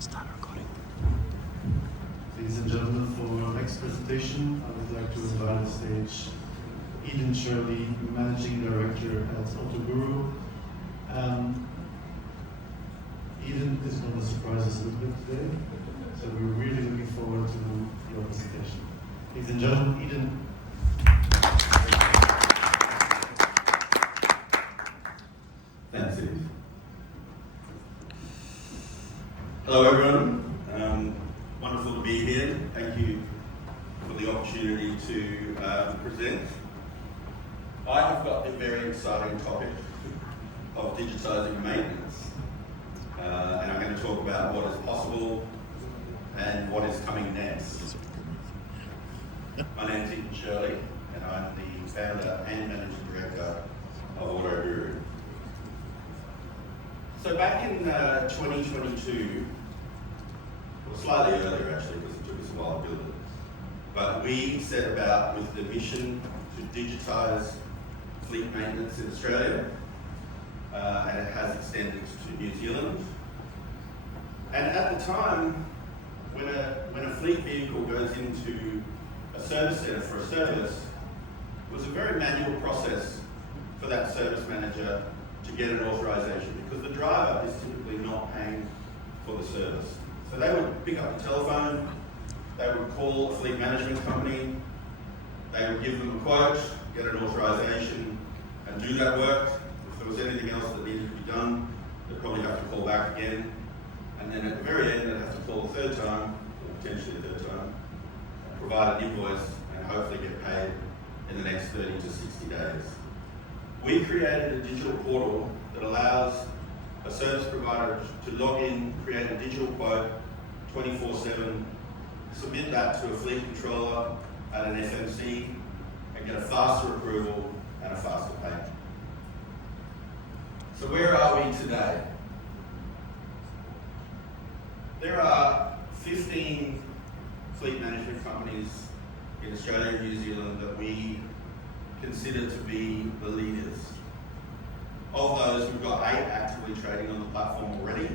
Start recording. Ladies and gentlemen, for our next presentation, I would like to invite on stage Eden Shirley, Managing Director at Autoguru. Eden is going to surprise us a little bit today, so we're really looking forward to your presentation. Ladies and gentlemen, Eden. Thanks, Eve. Hello, everyone. Wonderful to be here. Thank you for the opportunity to present. I have got the very exciting topic of digitising maintenance, and I'm going to talk about what is possible and what is coming next. My name is Eden Shirley, and I'm the founder and managing director of Autoguru. So back in 2022, or slightly earlier actually, because it took us a while to build it, but we set about with the mission to digitise fleet maintenance in Australia, and it has extended to New Zealand. And at the time, when a fleet vehicle goes into a service centre for a service, it was a very manual process for that service manager to get an authorisation, because the driver is typically not paying for the service. So they would pick up the telephone, they would call a fleet management company, they would give them a quote, get an authorisation, and do that work. If there was anything else that needed to be done, they'd probably have to call back again. And then at the very end, they'd have to call a third time, or potentially a third time, provide an invoice, and hopefully get paid in the next 30 to 60 days. We created a digital portal that allows a service provider to log in, create a digital quote 24/7, submit that to a fleet controller at an FMC, and get a faster approval and a faster payment. So where are we today? There are 15 fleet management companies in Australia and New Zealand that we consider to be the leaders. Of those, we've got 8 actively trading on the platform already.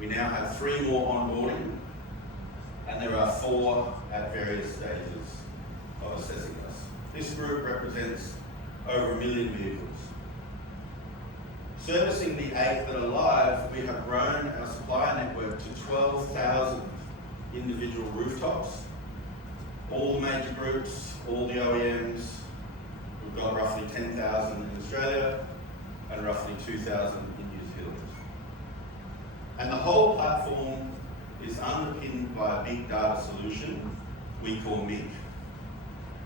We now have 3 more onboarding, and there are 4 at various stages of assessing us. This group represents over 1 million vehicles. Servicing the 8 that are live, we have grown our supplier network to 12,000 individual rooftops. All the major groups, all the OEMs. We've got roughly 10,000 in Australia and roughly 2,000 in New Zealand. And the whole platform is underpinned by a big data solution we call MIC.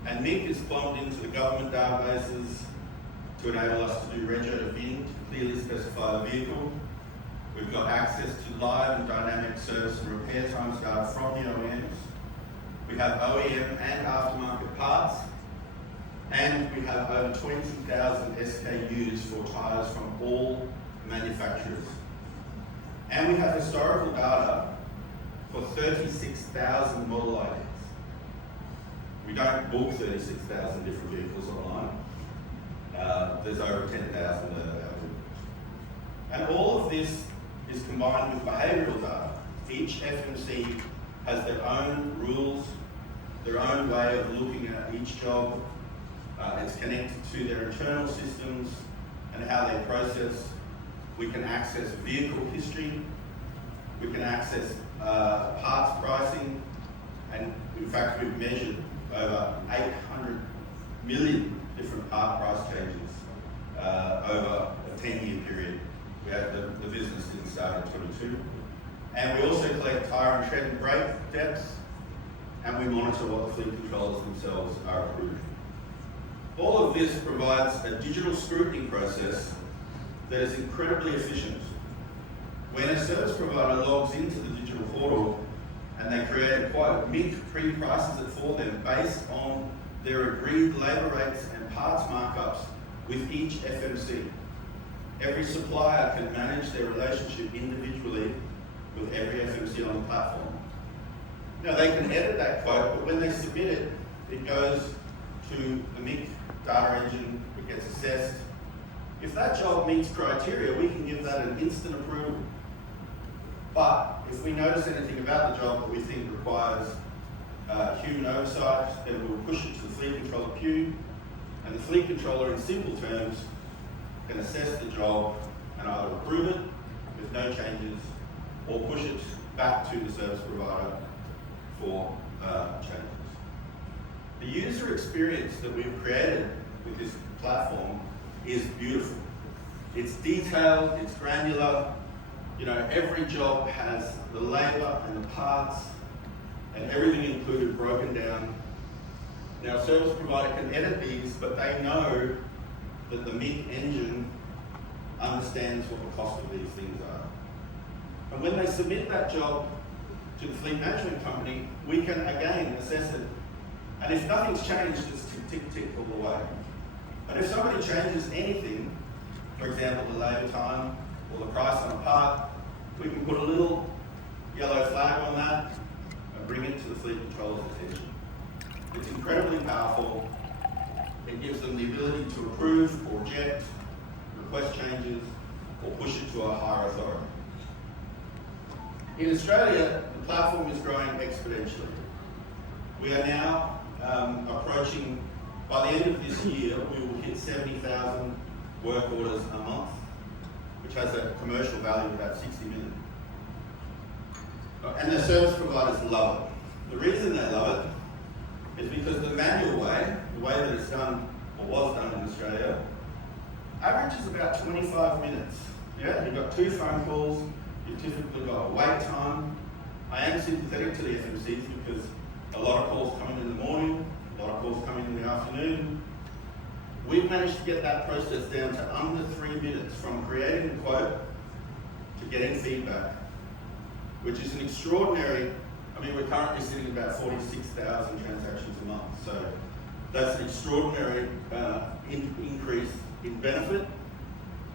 And MIC is plumbed into the government databases to enable us to do rego to VIN, to clearly specify the vehicle. We've got access to live and dynamic service and repair times data from the OEMs. We have OEM and aftermarket parts. And we have over 20,000 SKUs for tyres from all manufacturers. And we have historical data for 36,000 model IDs. We don't book 36,000 different vehicles online. There's over 10,000 that are available. And all of this is combined with behavioural data. Each FMC has their own rules, their own way of looking at each job. It's connected to their internal systems and how they process. We can access vehicle history. We can access parts pricing. And in fact, we've measured over 800 million different part price changes over a 10-year period. We have the business didn't start in 22. And we also collect tyre and tread and brake depths, and we monitor what the fleet controllers themselves are approving. All of this provides a digital scrutiny process that is incredibly efficient. When a service provider logs into the digital portal and they create a quote, MIC pre-prices it for them based on their agreed labour rates and parts markups with each FMC. Every supplier can manage their relationship individually with every FMC on the platform. Now they can edit that quote, but when they submit it, it goes to the MIC data engine, it gets assessed. If that job meets criteria, we can give that an instant approval. But if we notice anything about the job that we think requires human oversight, then we'll push it to the fleet controller queue, and the fleet controller, in simple terms, can assess the job and either approve it with no changes or push it back to the service provider for changes. The user experience that we've created with this platform is beautiful. It's detailed, it's granular. You know, every job has the labour and the parts and everything included broken down. Now, a service provider can edit these, but they know that the MIG engine understands what the cost of these things are. And when they submit that job to the fleet management company, we can again assess it. And if nothing's changed, it's tick, tick, tick all the way. And if somebody changes anything, for example, the labour time or the price on a part, we can put a little yellow flag on that and bring it to the fleet controller's attention. It's incredibly powerful. It gives them the ability to approve or reject, request changes, or push it to a higher authority. In Australia, the platform is growing exponentially. We are now approaching, by the end of this year, we will hit 70,000 work orders a month, which has a commercial value of about 60 million. And the service providers love it. The reason they love it is because the manual way, the way that it's done or was done in Australia, averages about 25 minutes. Yeah, you've got 2 phone calls, you've typically got a wait time. I am sympathetic to the FMCs because a lot of calls come in the morning, a lot of calls come in the afternoon. We've managed to get that process down to under 3 minutes from creating a quote to getting feedback, which is an extraordinary, I mean, we're currently sitting at about 46,000 transactions a month. So that's an extraordinary increase in benefit,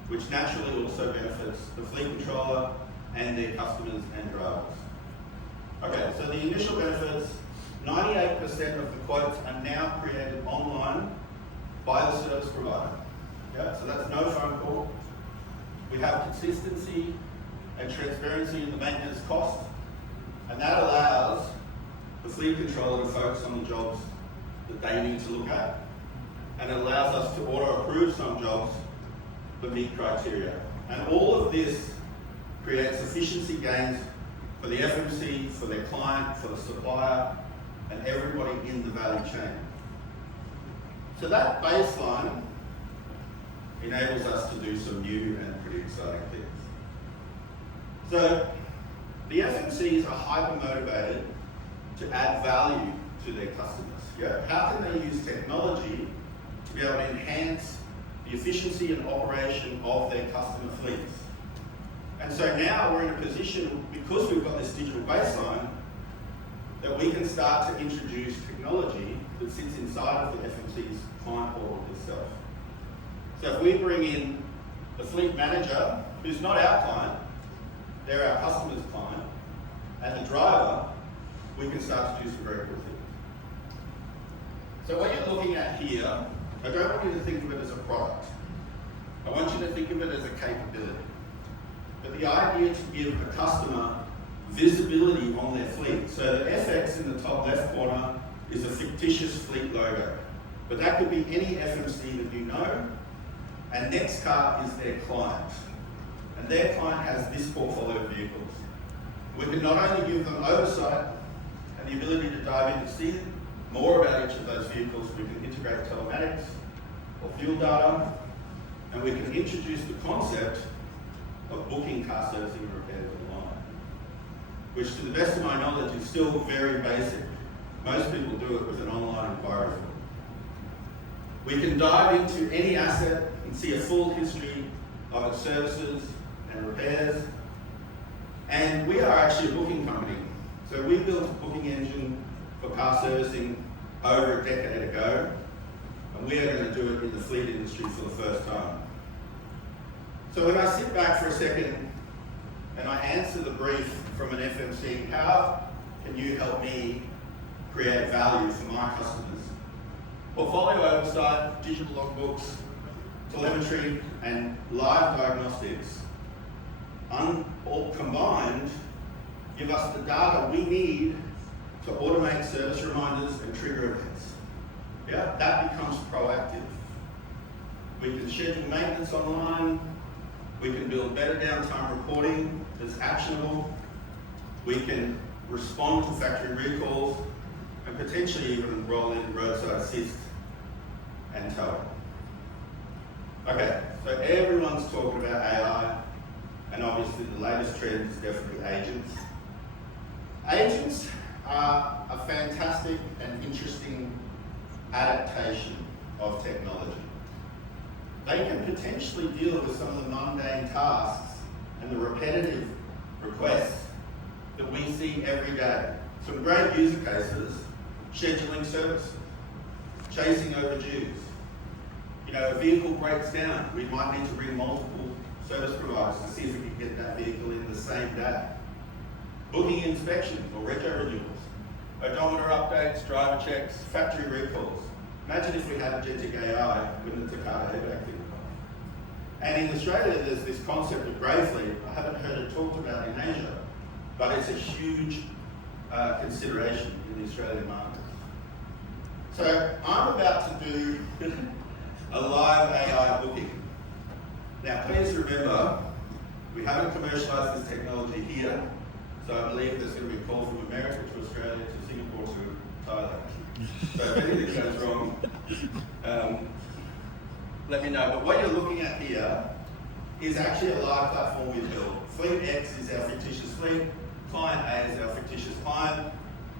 which naturally also benefits the fleet controller and their customers and drivers. Okay, so the initial benefits, 98% of the quotes are now created online by the service provider. Yeah, so that's no phone call. We have consistency and transparency in the maintenance cost, and that allows the fleet controller to focus on the jobs that they need to look at, and it allows us to auto-approve some jobs that meet criteria. And all of this creates efficiency gains for the FMC, for their client, for the supplier, and everybody in the value chain. So that baseline enables us to do some new and pretty exciting things. So the FMCs are hyper motivated to add value to their customers. Yeah? How can they use technology to be able to enhance the efficiency and operation of their customer fleets? And so now we're in a position, because we've got this digital baseline, that we can start to introduce technology that sits inside of the FMC's client portal itself. So if we bring in the fleet manager, who's not our client, they're our customer's client, and the driver, we can start to do some very cool things. So what you're looking at here, I don't want you to think of it as a product. I want you to think of it as a capability. But the idea to give a customer visibility on their fleet. So the FX in the top left corner is a fictitious fleet logo. But that could be any FMC that you know, and Nextcar is their client. And their client has this portfolio of vehicles. We can not only give them oversight and the ability to dive in to see more about each of those vehicles, we can integrate telematics or fuel data, and we can introduce the concept of booking car servicing and repairs online, which to the best of my knowledge is still very basic. Most people do it with an online inquiry form. We can dive into any asset and see a full history of its services and repairs. And we are actually a booking company. So we built a booking engine for car servicing over a decade ago, and we are going to do it in the fleet industry for the first time. So when I sit back for a second and I answer the brief from an FMC, how can you help me create value for my customers? Portfolio oversight, digital logbooks, telemetry, and live diagnostics, all combined give us the data we need to automate service reminders and trigger events. Yeah, that becomes proactive. We can schedule maintenance online. We can build better downtime reporting that's actionable. We can respond to factory recalls and potentially even roll in roadside assist and tow. Okay, so everyone's talking about AI, and obviously the latest trend is definitely agents. Agents are a fantastic and interesting adaptation of technology. They can potentially deal with some of the mundane tasks and the repetitive requests that we see every day. Some great user cases: scheduling services, chasing overdues. You know, a vehicle breaks down, we might need to ring multiple service providers to see if we can get that vehicle in the same day. Booking inspections or rego renewals, odometer updates, driver checks, factory recalls. Imagine if we had agentic AI with the Takata airbag thing. And in Australia, there's this concept of Gravely. I haven't heard it talked about in Asia, but it's a huge consideration in the Australian market. So I'm about to do a live AI booking. Now, please remember, we haven't commercialized this technology here, so I believe there's going to be a call from America to Australia to Singapore to Thailand. So if anything goes wrong, let me know. But what you're looking at here is actually a live platform we built. Fleet X is our fictitious fleet. Client A is our fictitious client.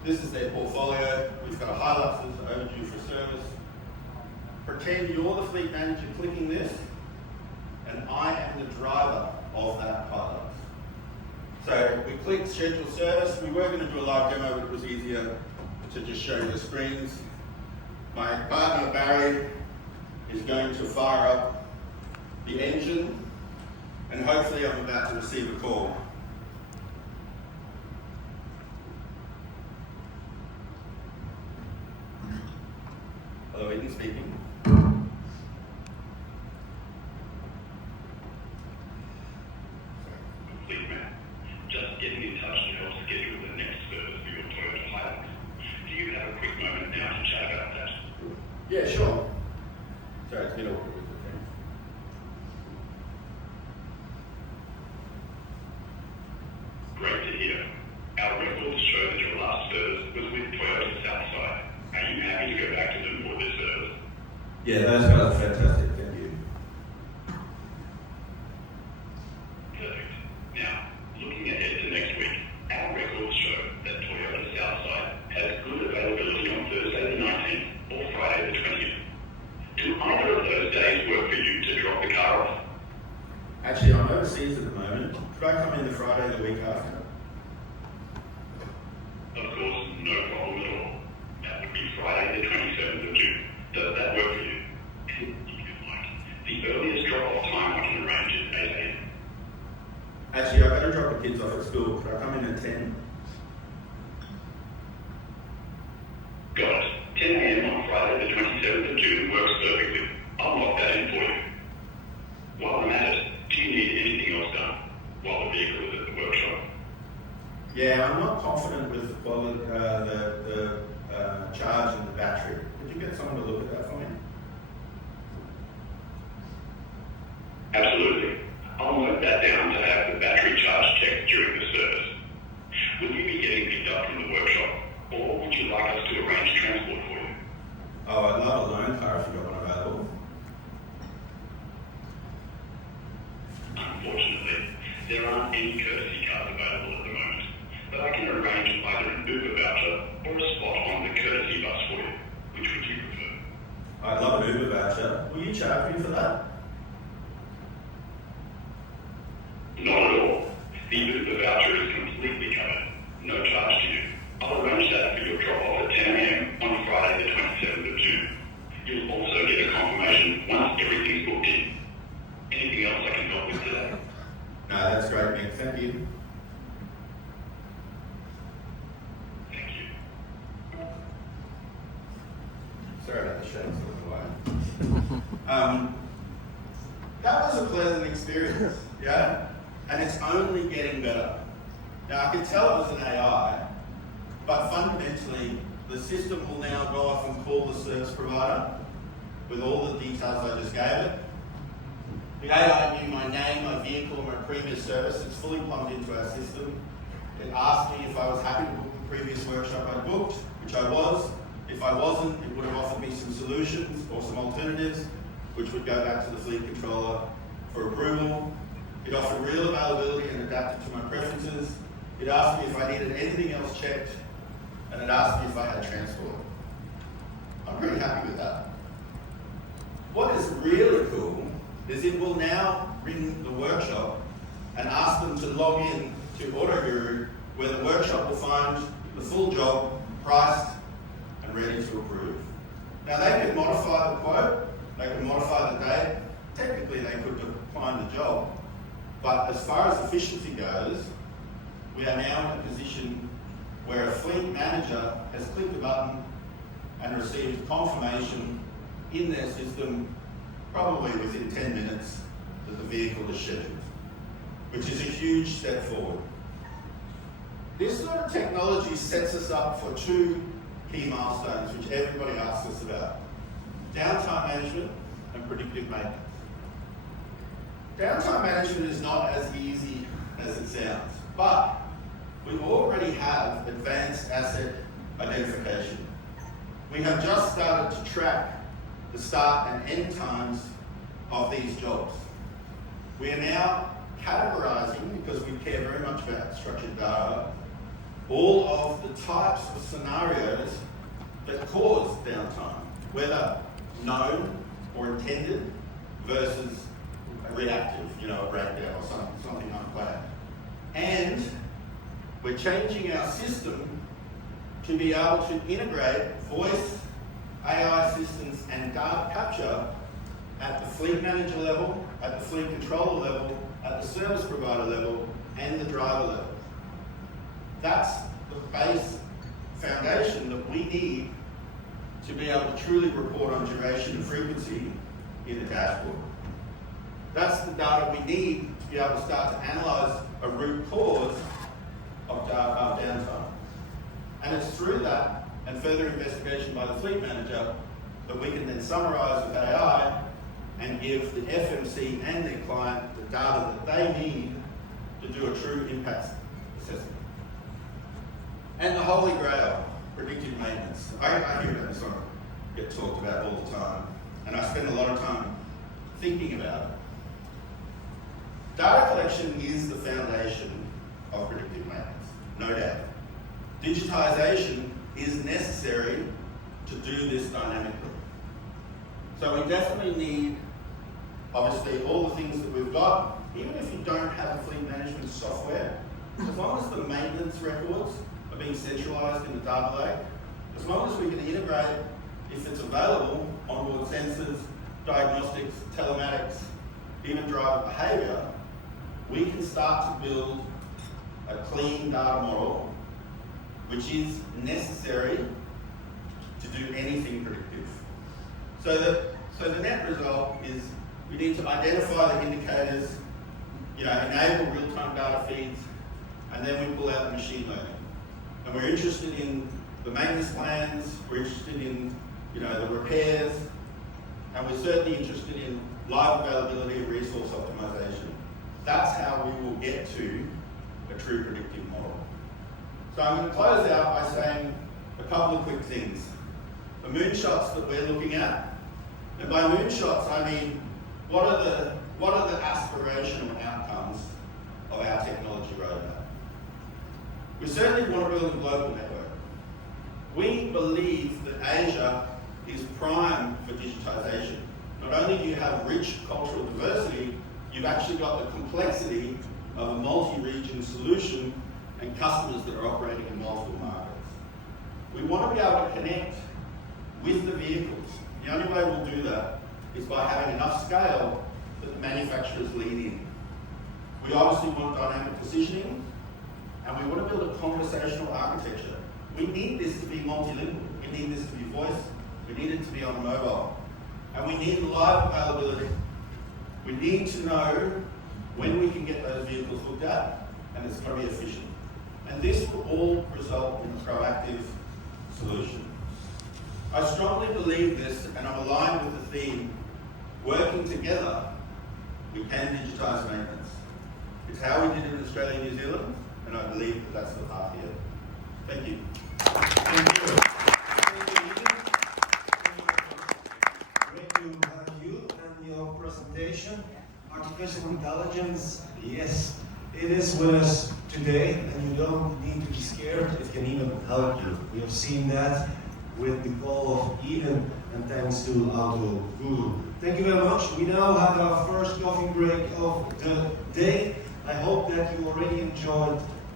This is their portfolio. We've got a Hilux that's overdue for service. Pretend you're the fleet manager clicking this, and I am the driver of that Hilux. So we clicked schedule service. We were going to do a live demo, but it was easier to just show you the screens. My partner Barry is going to fire up the engine, and hopefully I'm about to receive a call. Hello, Eden speaking. Fleet man, just getting in touch to help schedule the next service for your Toyota Hilux. Do you have a quick moment now to chat about that? Yeah, sure. Sorry, it's been awkward with the thing. Great to hear. Our records show that your last service was with Toyota Southside. Are you happy to go back to them for this service? Yeah, those guys are fantastic. Thank you. Perfect. Now, looking ahead to next week, our records show that Toyota Southside has good availability on Thursday the 19th or Friday the 20th. Do either of those days work for you to drop the car off? Actually, I'm overseas at the moment. Could I come in the Friday the week after? Of course, no problem at all. That would be Friday the 27th of June. Does that work for you? If you'd like. The earliest drop-off time I can arrange is 8 a.m. Actually, I've got to drop the kids off at school. Could I come in at 10? Got it. 10 a.m. on Friday the 27th of June works perfectly. I'll lock that in for you. While I'm at it, do you need anything else done while the vehicle is at the workshop? Yeah, I'm not confident with the quality, the charge and the battery. Could you get someone to look at that for me? Absolutely. I'll note that down to have the battery charge checked during the service. Will you be getting picked up from the workshop, or would you like us to arrange transport for you? Oh, I'd love a loan car if you've got one available. Unfortunately, there aren't any courtesy cars available at the moment, but I can arrange either an Uber voucher or a spot on the courtesy bus for you. Which would you prefer? I'd love an Uber voucher. Will you charge me for that? Not at all. The Uber voucher is completely covered. No charge to you. I'll arrange that for your drop-off at 10 a.m. on Friday the 27th of June. You'll also get a confirmation once everything's booked in. Anything else I can help with today? No, that's great, Nick. Thank you. Thank you. Sorry about the shades on the way. That was a pleasant experience, yeah? And it's only getting better. Now I could tell it was an AI, but fundamentally the system will now go off and call the service provider with all the details I just gave it. The AI knew my name, my vehicle, and my previous service. It's fully plumbed into our system. It asked me if I was happy to book the previous workshop I booked, which I was. If I wasn't, it would have offered me some solutions or some alternatives, which would go back to the fleet controller for approval. It offered real availability and adapted to my preferences. It asked me if I needed anything else checked, and it asked me if I had transport. I'm pretty happy with that. What is really cool is it will now ring the workshop and ask them to log in to AutoGuru, where the workshop will find the full job, priced and ready to approve. Now they can modify the quote, they can modify the date, technically they could decline the job, but as far as efficiency goes, we are now in a position where a fleet manager has clicked a button and received confirmation in their system, probably within 10 minutes, that the vehicle is scheduled, which is a huge step forward. This sort of technology sets us up for two key milestones, which everybody asks us about: downtime management and predictive maintenance. Downtime management is not as easy as it sounds, but we already have advanced asset identification. We have just started to track the start and end times of these jobs. We are now categorizing, because we care very much about structured data, all of the types of scenarios that cause downtime, whether known or intended versus reactive, a breakdown or something unplanned. And we're changing our system to be able to integrate voice, AI systems and data capture at the fleet manager level, at the fleet controller level, at the service provider level, and the driver level. That's the base foundation that we need to be able to truly report on duration and frequency in the dashboard. That's the data we need to be able to start to analyze a root cause of downtime. And it's through that and further investigation by the fleet manager that we can then summarize with AI and give the FMC and their client the data that they need to do a true impact assessment. And the holy grail, predictive maintenance. I hear that sort of get talked about all the time, and I spend a lot of time thinking about it. Data collection is the foundation of predictive maintenance, no doubt. Digitization is necessary to do this dynamically. So we definitely need, obviously, all the things that we've got. Even if you don't have a fleet management software, as long as the maintenance records are being centralized in the data lake, as long as we can integrate, if it's available, onboard sensors, diagnostics, telematics, even driver behavior, we can start to build a clean data model, which is necessary to do anything predictive. So the net result is we need to identify the indicators, enable real-time data feeds, and then we pull out the machine learning. And we're interested in the maintenance plans, we're interested in the repairs, and we're certainly interested in live availability and resource optimization. That's how we will get to a true predictive model. So I'm going to close out by saying a couple of quick things. The moonshots that we're looking at, and by moonshots I mean what are the aspirational outcomes of our technology roadmap? We certainly want to build a global network. We believe that Asia is prime for digitization. Not only do you have rich cultural diversity, you've actually got the complexity of a multi-region solution and customers that are operating in multiple markets. We want to be able to connect with the vehicles. The only way we'll do that is by having enough scale that the manufacturers lead in. We obviously want dynamic positioning, and we want to build a conversational architecture. We need this to be multilingual. We need this to be voice. We need it to be on mobile. And we need live availability. We need to know when we can get those vehicles looked at, and it's got to be efficient. And this will all result in a proactive solution. I strongly believe this, and I'm aligned with the theme, working together, we can digitise maintenance. It's how we did it in Australia and New Zealand, and I believe that that's the path here. Thank you. Thank you. Great to have you and your presentation. Artificial intelligence, yes, it is with us today, and you don't need to be scared. It can even help you. We have seen that with the call of Eden, and thanks to Auto Guru. Thank you very much. We now have our first coffee break of the day. I hope that you already enjoyed